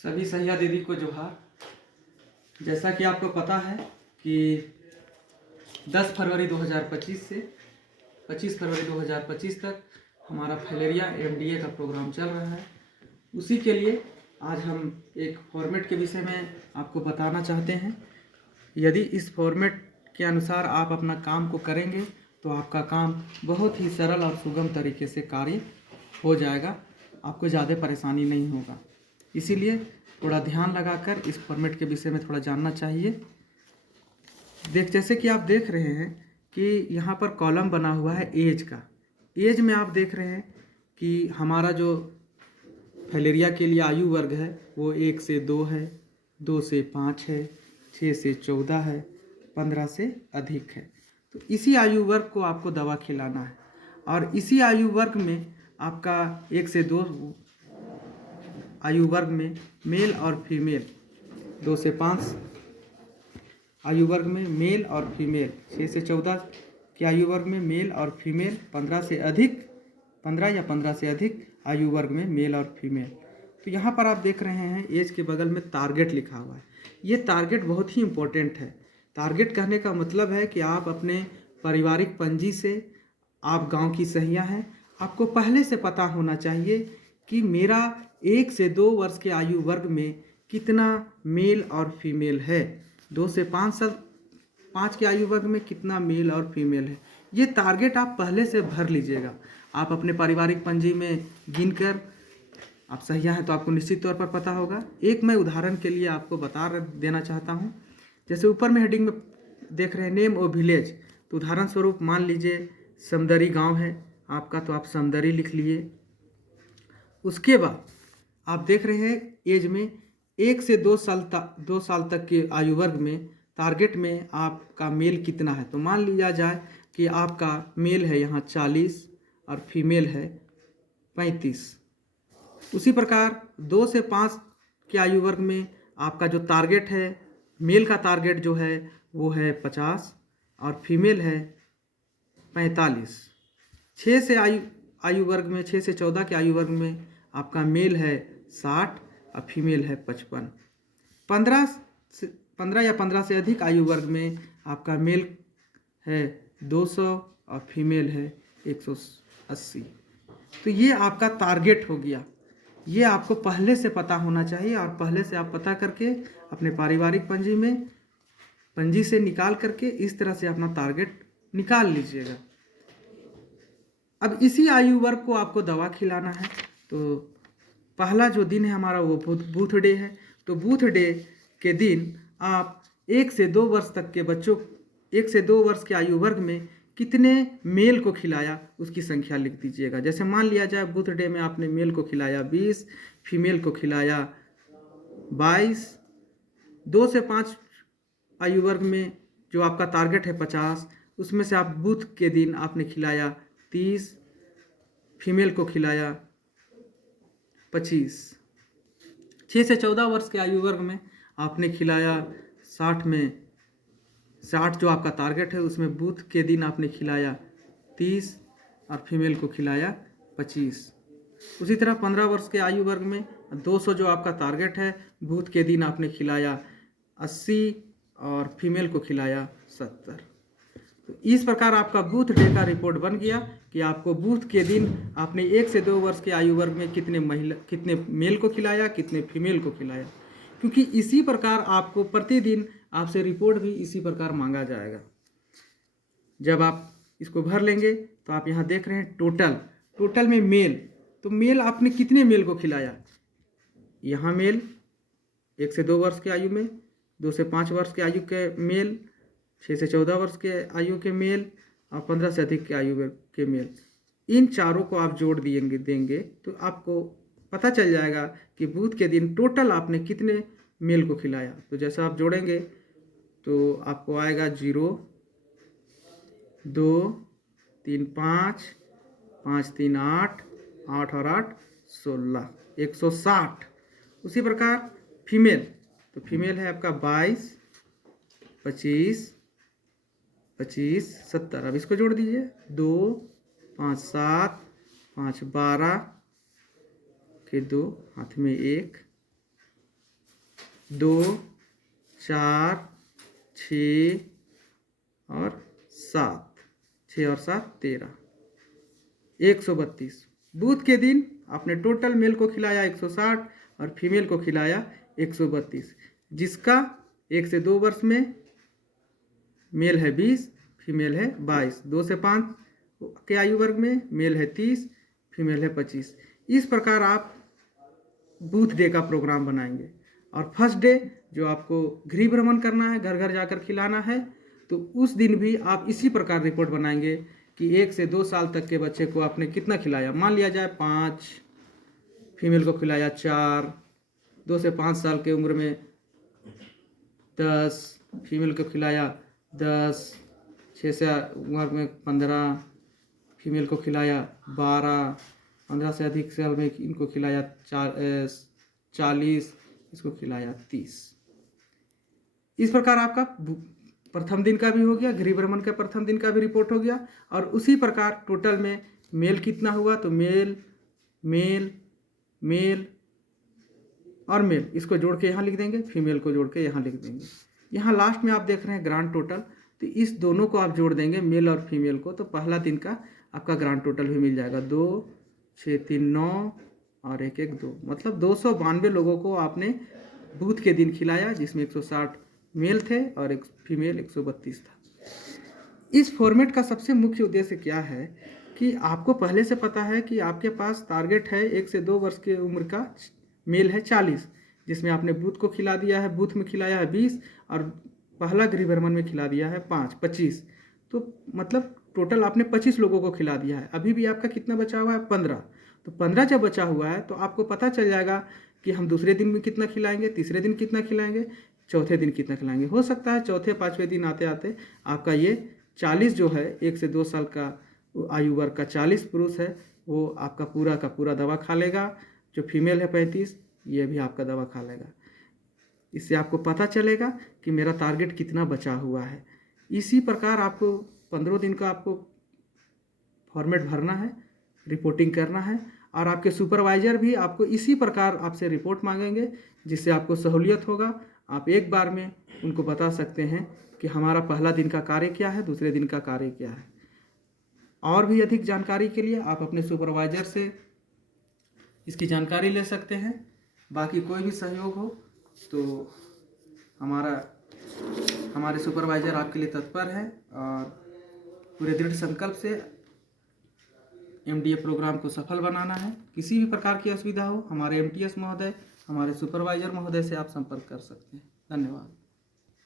सभी सैया दीदी को जोहार। जैसा कि आपको पता है कि 10 फरवरी 2025 से 25 फरवरी 2025 तक हमारा फैलेरिया एमडीए का प्रोग्राम चल रहा है। उसी के लिए आज हम एक फॉर्मेट के विषय में आपको बताना चाहते हैं। यदि इस फॉर्मेट के अनुसार आप अपना काम को करेंगे तो आपका काम बहुत ही सरल और सुगम तरीके से कार्य हो जाएगा, आपको ज़्यादा परेशानी नहीं होगा। इसीलिए थोड़ा ध्यान लगाकर इस फॉर्मेट के विषय में थोड़ा जानना चाहिए। जैसे कि आप देख रहे हैं कि यहाँ पर कॉलम बना हुआ है एज का। एज में आप देख रहे हैं कि हमारा जो फैलेरिया के लिए आयु वर्ग है वो 1 से 2 है, 2 से 5 है, 6 से 14 है, 15 से अधिक है। तो इसी आयु वर्ग को आपको दवा खिलाना है और इसी आयु वर्ग में आपका 1 से 2 आयु वर्ग में मेल और फीमेल, 2 से 5 आयु वर्ग में मेल और फीमेल, 6 से 14 के आयु वर्ग में मेल और फीमेल, 15 से अधिक 15 या 15 से अधिक आयु वर्ग में मेल और फीमेल। तो यहाँ पर आप देख रहे हैं एज के बगल में टारगेट लिखा हुआ है। ये टारगेट बहुत ही इम्पोर्टेंट है। टारगेट कहने का मतलब है कि आप अपने पारिवारिक पंजी से, आप गांव की सहिया हैं, आपको पहले से पता होना चाहिए कि मेरा 1 से 2 वर्ष के आयु वर्ग में कितना मेल और फीमेल है, 2 से 5 के आयु वर्ग में कितना मेल और फीमेल है। ये टारगेट आप पहले से भर लीजिएगा। आप अपने पारिवारिक पंजी में गिनकर, आप सहिया हैं तो आपको निश्चित तौर पर पता होगा। एक मैं उदाहरण के लिए आपको बता देना चाहता हूँ। जैसे ऊपर में हेडिंग में देख रहे हैं नेम और विलेज, तो उदाहरण स्वरूप मान लीजिए समदरी गांव है आपका, तो आप समदरी लिख लिए। उसके बाद आप देख रहे हैं एज में 1 से 2 साल तक के आयु वर्ग में टारगेट में आपका मेल कितना है। तो मान लिया जाए कि आपका मेल है यहाँ 40 और फीमेल है 35। उसी प्रकार 2 से 5 के आयु वर्ग में आपका जो टारगेट है, मेल का टारगेट जो है वो है 50 और फीमेल है 45। 6 से आयु वर्ग में, 6 से 14 के आयु वर्ग में आपका मेल है 60 और फीमेल है 55। 15 या 15 से अधिक आयु वर्ग में आपका मेल है 200 और फीमेल है 180। तो ये आपका टारगेट हो गया। ये आपको पहले से पता होना चाहिए और पहले से आप पता करके अपने पारिवारिक पंजी से निकाल करके इस तरह से अपना टारगेट निकाल लीजिएगा। अब इसी आयु वर्ग को आपको दवा खिलाना है। तो पहला जो दिन है हमारा वो बूथ डे है। तो बूथ डे के दिन आप 1 से 2 वर्ष तक के बच्चों, 1 से 2 वर्ष के आयु वर्ग में कितने मेल को खिलाया उसकी संख्या लिख दीजिएगा। जैसे मान लिया जाए बूथ डे में आपने मेल को खिलाया 20, फीमेल को खिलाया 22। 2 से 5 आयु वर्ग में जो आपका टारगेट है 50, उसमें से आप बूथ के दिन आपने खिलाया 30, फीमेल को खिलाया 25। 6 से 14 वर्ष के आयु वर्ग में आपने खिलाया 60 जो आपका टारगेट है उसमें बूथ के दिन आपने खिलाया 30 और फीमेल को खिलाया 25। उसी तरह 15 वर्ष के आयु वर्ग में 200 जो आपका टारगेट है, बूथ के दिन आपने खिलाया 80 और फीमेल को खिलाया 70। तो इस प्रकार आपका बूथ डे का रिपोर्ट बन गया कि आपको बूथ के दिन आपने 1 से 2 वर्ष के आयु वर्ग में कितने मेल को खिलाया, कितने फीमेल को खिलाया। क्योंकि इसी प्रकार आपको प्रतिदिन आपसे रिपोर्ट भी इसी प्रकार मांगा जाएगा। जब आप इसको भर लेंगे तो आप यहाँ देख रहे हैं टोटल में मेल, तो मेल आपने कितने मेल को खिलाया। यहाँ मेल 1 से 2 वर्ष के आयु में, 2 से 5 वर्ष के आयु के मेल, 6 से 14 वर्ष के आयु के मेल और 15 से अधिक के आयु के मेल, इन चारों को आप जोड़ देंगे तो आपको पता चल जाएगा कि बूथ के दिन टोटल आपने कितने मेल को खिलाया। तो जैसा आप जोड़ेंगे तो आपको आएगा 0, 2, 3, 5, 5, 3, 8, 8 और 8 16, 160। उसी प्रकार फीमेल, तो फीमेल है आपका 22, 25, 25, 70। अब इसको जोड़ दीजिए 2, 5, 7, 5, 12 के 2 हाथ में 1, 2, 4, 6 और 7, 6 और 7 13, 132। बूथ के दिन आपने टोटल मेल को खिलाया 160 और फीमेल को खिलाया 132, जिसका 1 से 2 वर्ष में मेल है 20, फीमेल है 22, 2 से 5 के आयु वर्ग में मेल है 30, फीमेल है 25। इस प्रकार आप बूथ डे का प्रोग्राम बनाएंगे। और फर्स्ट डे जो आपको गृह भ्रमण करना है, घर घर जाकर खिलाना है, तो उस दिन भी आप इसी प्रकार रिपोर्ट बनाएंगे कि 1 से 2 साल तक के बच्चे को आपने कितना खिलाया। मान लिया जाए 5, फीमेल को खिलाया 4, 2 से 5 साल के उम्र में 10, फीमेल को खिलाया 10, 6 से उम्र में 15, फीमेल को खिलाया 12, 15 से अधिक साल में इनको खिलाया 40, इसको खिलाया 30। इस प्रकार आपका प्रथम दिन का भी हो गया, गृह भ्रमण का प्रथम दिन का भी रिपोर्ट हो गया। और उसी प्रकार टोटल में मेल कितना हुआ, तो मेल मेल मेल और मेल, इसको जोड़ के यहाँ लिख देंगे, फीमेल को जोड़ के यहाँ लिख देंगे। यहाँ लास्ट में आप देख रहे हैं ग्रांड टोटल, तो इस दोनों को आप जोड़ देंगे, मेल और फीमेल को, तो पहला दिन का आपका ग्रांड टोटल भी मिल जाएगा। 2, 6, 3, 9 और 1, 1, 2, मतलब 292 लोगों को आपने बूथ के दिन खिलाया, जिसमें 160 मेल थे और एक फीमेल 132 था। इस फॉर्मेट का सबसे मुख्य उद्देश्य क्या है कि आपको पहले से पता है कि आपके पास टारगेट है 1 से 2 वर्ष की उम्र का मेल है 40, जिसमें आपने बूथ को खिला दिया है, बूथ में खिलाया है 20 और पहला गृह भ्रमण में खिला दिया है 25, तो मतलब टोटल आपने 25 लोगों को खिला दिया है। अभी भी आपका कितना बचा हुआ है, 15। तो 15 जब बचा हुआ है तो आपको पता चल जाएगा कि हम दूसरे दिन में कितना खिलाएंगे, तीसरे दिन कितना खिलाएंगे, चौथे दिन कितना खिलाएंगे। हो सकता है चौथे 5वें दिन आते आते आपका ये 40 जो है, 1 से 2 साल का आयु वर्ग का 40 पुरुष है, वो आपका पूरा का पूरा दवा खा लेगा। जो फीमेल है 35, ये भी आपका दवा खा लेगा। इससे आपको पता चलेगा कि मेरा टारगेट कितना बचा हुआ है। इसी प्रकार आपको 15 दिन का आपको फॉर्मेट भरना है, रिपोर्टिंग करना है, और आपके सुपरवाइजर भी आपको इसी प्रकार आपसे रिपोर्ट मांगेंगे, जिससे आपको सहूलियत होगा। आप एक बार में उनको बता सकते हैं कि हमारा पहला दिन का कार्य क्या है, दूसरे दिन का कार्य क्या है। और भी अधिक जानकारी के लिए आप अपने सुपरवाइजर से इसकी जानकारी ले सकते हैं। बाकी कोई भी सहयोग हो तो हमारे सुपरवाइजर आपके लिए तत्पर है, और पूरे दृढ़ संकल्प से MDA प्रोग्राम को सफल बनाना है। किसी भी प्रकार की असुविधा हो, हमारे MTS महोदय, हमारे सुपरवाइजर महोदय से आप संपर्क कर सकते हैं। धन्यवाद।